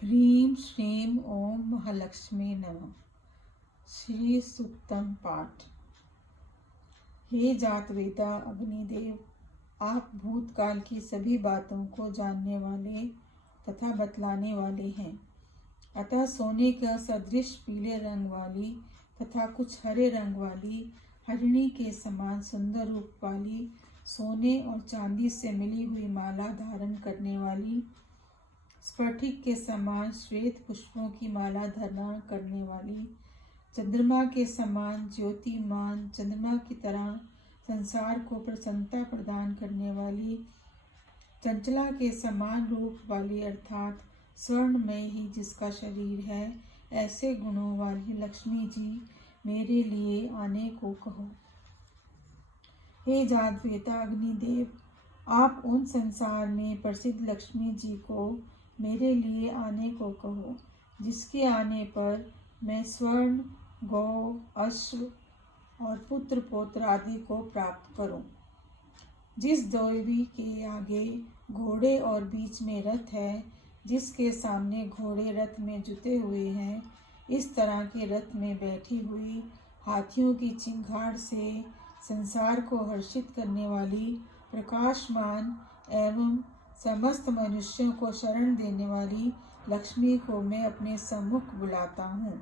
ह्रीं श्रीं ओम महालक्ष्मी नमः। श्री सूक्तम पाठ। हे जातवेदा अग्निदेव, आप भूतकाल की सभी बातों को जानने वाले तथा बतलाने वाले हैं। अतः सोने का सदृश पीले रंग वाली तथा कुछ हरे रंग वाली हरिणी के समान सुंदर रूप वाली सोने और चांदी से मिली हुई माला धारण करने वाली स्फटिक के समान श्वेत पुष्पों की माला धारण करने वाली चंद्रमा के समान ज्योतिमान चंद्रमा की तरह संसार को प्रसन्नता प्रदान करने वाली चंचला के समान रूप वाली अर्थात स्वर्णमय ही जिसका शरीर है, ऐसे गुणों वाली लक्ष्मी जी मेरे लिए आने को कहो। हे जातवेदा अग्निदेव, आप उन संसार में प्रसिद्ध लक्ष्मी जी को मेरे लिए आने को कहो, जिसके आने पर मैं स्वर्ण, गौ, अश्व और पुत्र पौत्र आदि को प्राप्त करूं। जिस देवी के आगे घोड़े और बीच में रथ है, जिसके सामने घोड़े रथ में जुते हुए हैं, इस तरह के रथ में बैठी हुई हाथियों की चिंगाड़ से संसार को हर्षित करने वाली प्रकाशमान एवं समस्त मनुष्यों को शरण देने वाली लक्ष्मी को मैं अपने सम्मुख बुलाता हूँ।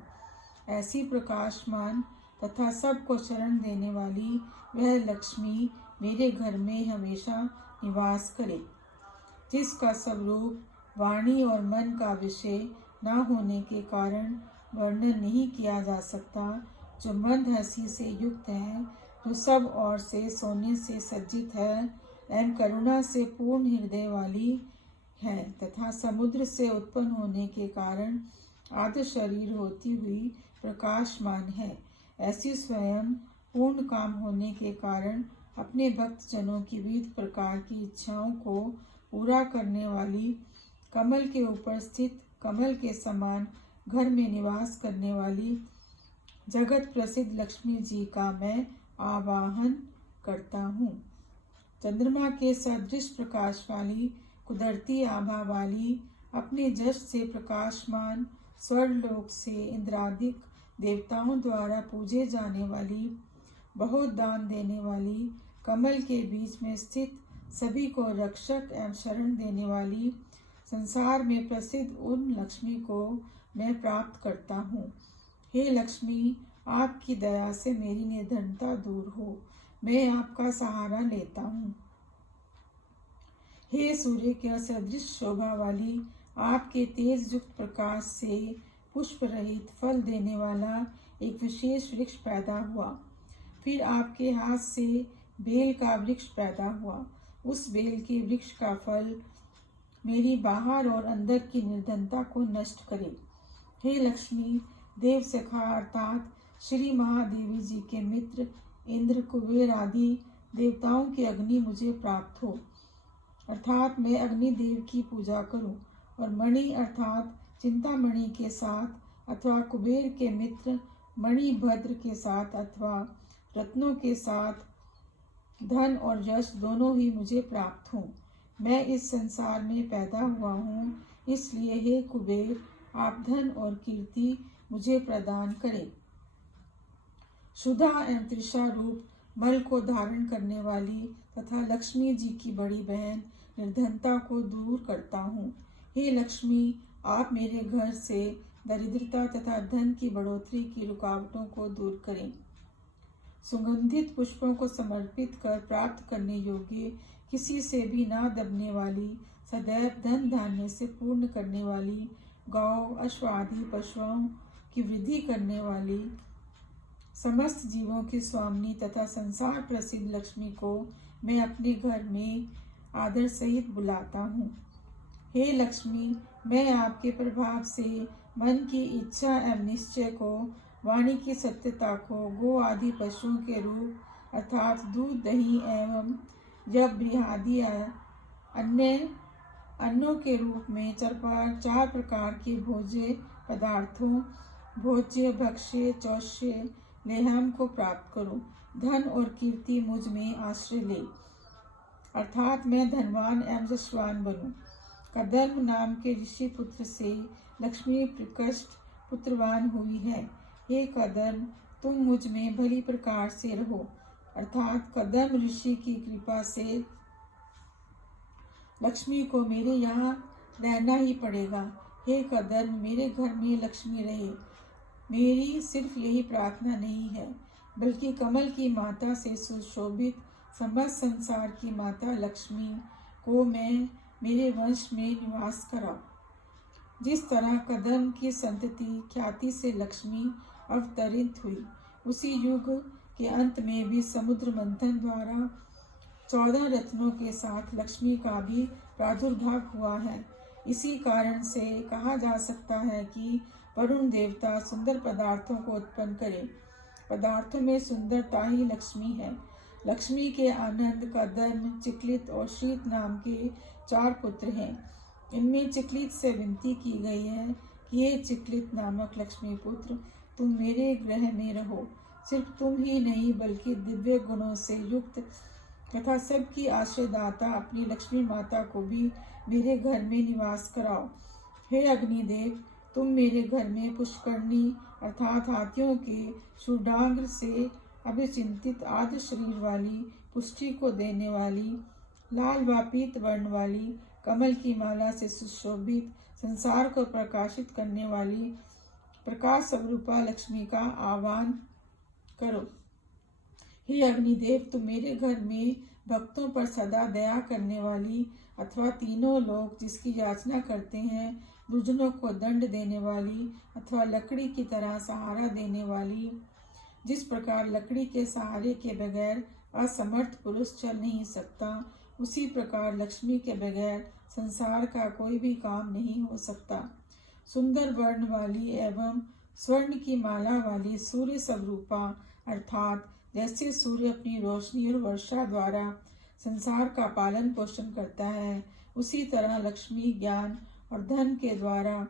ऐसी प्रकाशमान तथा सबको शरण देने वाली वह लक्ष्मी मेरे घर में हमेशा निवास करे, जिसका स्वरूप वाणी और मन का विषय न होने के कारण वर्णन नहीं किया जा सकता, जो मंद हंसी से युक्त है, जो सब ओर से सोने से सज्जित है एवं करुणा से पूर्ण हृदय वाली है तथा समुद्र से उत्पन्न होने के कारण आदि शरीर होती हुई प्रकाशमान है। ऐसी स्वयं पूर्ण काम होने के कारण अपने भक्त जनों की विविध प्रकार की इच्छाओं को पूरा करने वाली कमल के ऊपर स्थित कमल के समान घर में निवास करने वाली जगत प्रसिद्ध लक्ष्मी जी का मैं आवाहन करता हूँ। चंद्रमा के सदृश प्रकाश वाली कुदरती आभा वाली अपने जश से प्रकाशमान स्वर्गलोक से इंद्रादिक देवताओं द्वारा पूजे जाने वाली बहुत दान देने वाली कमल के बीच में स्थित सभी को रक्षक एवं शरण देने वाली संसार में प्रसिद्ध उन लक्ष्मी को मैं प्राप्त करता हूँ। हे लक्ष्मी, आपकी दया से मेरी निर्धनता दूर हो, मैं आपका सहारा लेता हूँ। हे सूर्य के सदृश शोभा वाली आपके तेज युक्त प्रकाश से पुष्प रहित फल देने वाला एक विशेष वृक्ष पैदा हुआ। फिर आपके हाथ से बेल का वृक्ष पैदा हुआ। उस बेल के वृक्ष का फल मेरी बाहर और अंदर की निर्धनता को नष्ट करे। हे लक्ष्मी, देव सखा अर्थात श्री महादेवी जी के मित्र इंद्र, कुबेर आदि देवताओं की अग्नि मुझे प्राप्त हो, अर्थात मैं अग्निदेव की पूजा करूं और मणि अर्थात चिंतामणि के साथ अथवा कुबेर के मित्र मणिभद्र के साथ अथवा रत्नों के साथ धन और यश दोनों ही मुझे प्राप्त हों। मैं इस संसार में पैदा हुआ हूँ, इसलिए हे कुबेर, आप धन और कीर्ति मुझे प्रदान करें। सुधा एवं त्रिषा रूप मल को धारण करने वाली तथा लक्ष्मी जी की बड़ी बहन निर्धनता को दूर करता हूँ। हे लक्ष्मी, आप मेरे घर से दरिद्रता तथा धन की बढ़ोतरी की रुकावटों को दूर करें। सुगंधित पुष्पों को समर्पित कर प्राप्त करने योग्य, किसी से भी ना दबने वाली, सदैव धन धान्य से पूर्ण करने वाली, गौ, अश्व आदि पशुओं की वृद्धि करने वाली, समस्त जीवों की स्वामिनी तथा संसार प्रसिद्ध लक्ष्मी को मैं अपने घर में आदर सहित बुलाता हूँ। हे लक्ष्मी, मैं आपके प्रभाव से मन की इच्छा एवं निश्चय को, वाणी की सत्यता को, गो आदि पशुओं के रूप अर्थात दूध, दही एवं यज्ञ आदि अन्य अन्नों के रूप में चार प्रकार के भोज्य पदार्थों, भोज्य, भक्ष्य, चौष्य, लेहम को प्राप्त करूं। धन और कीर्ति मुझ में आश्रय ले, अर्थात मैं धनवान एवं यशवान बनूं। कदम्ब नाम के ऋषि पुत्र से लक्ष्मी प्रकृष्ट पुत्रवान हुई है। हे कदम्ब, तुम मुझ में भली प्रकार से रहो, अर्थात कदम्ब ऋषि की कृपा से लक्ष्मी को मेरे यहाँ रहना ही पड़ेगा। हे कदम्ब, मेरे घर में लक्ष्मी रहे। मेरी सिर्फ यही प्रार्थना नहीं है, बल्कि कमल की माता से सुशोभित समस्त संसार की माता लक्ष्मी को मैं मेरे वंश में निवास कराऊं। जिस तरह कदम्ब की संतति ख्याति से लक्ष्मी अवतरित हुई, उसी युग के अंत में भी समुद्र मंथन द्वारा 14 रत्नों के साथ लक्ष्मी का भी प्रादुर्भाव हुआ है। इसी कारण से कहा जा सकता है कि वरुण देवता सुंदर पदार्थों को उत्पन्न करे। पदार्थों में सुंदरता ही लक्ष्मी है। लक्ष्मी के आनंद, कदम्ब, चिक्लित और शीत नाम के 4 पुत्र हैं। इनमें चिक्लित से विनती की गई है कि हे चिक्लित नामक लक्ष्मी पुत्र, तुम मेरे गृह में रहो। सिर्फ तुम ही नहीं, बल्कि दिव्य गुणों से युक्त तथा सबकी आश्रयदाता अपनी लक्ष्मी माता को भी मेरे घर में निवास कराओ। हे अग्निदेव, तुम मेरे घर में पुष्करणी अर्थात हाथियों के शूडांग से अभिचिंतित आदि शरीर वाली, पुष्टि को देने वाली, लाल व पीत वर्ण वाली, कमल की माला से सुशोभित, संसार को प्रकाशित करने वाली प्रकाश स्वरूपा लक्ष्मी का आह्वान करो। हे अग्निदेव, तुम मेरे घर में भक्तों पर सदा दया करने वाली अथवा तीनों लोग जिसकी याचना करते हैं, दुर्जनों को दंड देने वाली अथवा लकड़ी की तरह सहारा देने वाली, जिस प्रकार लकड़ी के सहारे के बगैर असमर्थ पुरुष चल नहीं सकता, उसी प्रकार लक्ष्मी के बगैर संसार का कोई भी काम नहीं हो सकता। सुंदर वर्ण वाली एवं स्वर्ण की माला वाली सूर्य स्वरूपा अर्थात जैसे सूर्य अपनी रोशनी और वर्षा द्वारा संसार का पालन पोषण करता है, उसी तरह लक्ष्मी ज्ञान और धन के द्वारा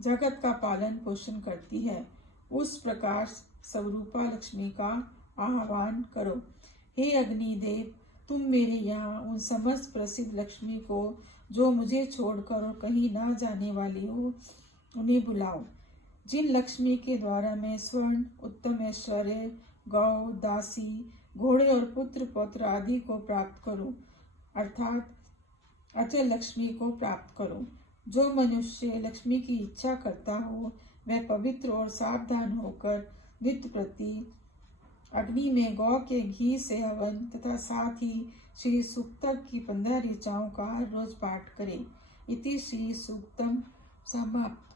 जगत का पालन पोषण करती है। उस प्रकार स्वरूपा लक्ष्मी का आह्वान करो। हे अग्निदेव, तुम मेरे यहाँ उन समस्त प्रसिद्ध लक्ष्मी को जो मुझे छोड़कर और कहीं ना जाने वाली हो, उन्हें बुलाओ। जिन लक्ष्मी के द्वारा मैं स्वर्ण, उत्तम ऐश्वर्य, गौ, दासी, घोड़े और पुत्र पौत्र आदि को प्राप्त करूं, अर्थात अचल लक्ष्मी को प्राप्त करूं। जो मनुष्य लक्ष्मी की इच्छा करता हो, वह पवित्र और सावधान होकर नित्य प्रति अग्नि में गौ के घी से हवन तथा साथ ही श्री सूक्तम की 15 ऋचाओं का हर रोज पाठ करे। इति श्री सूक्तम समाप्त।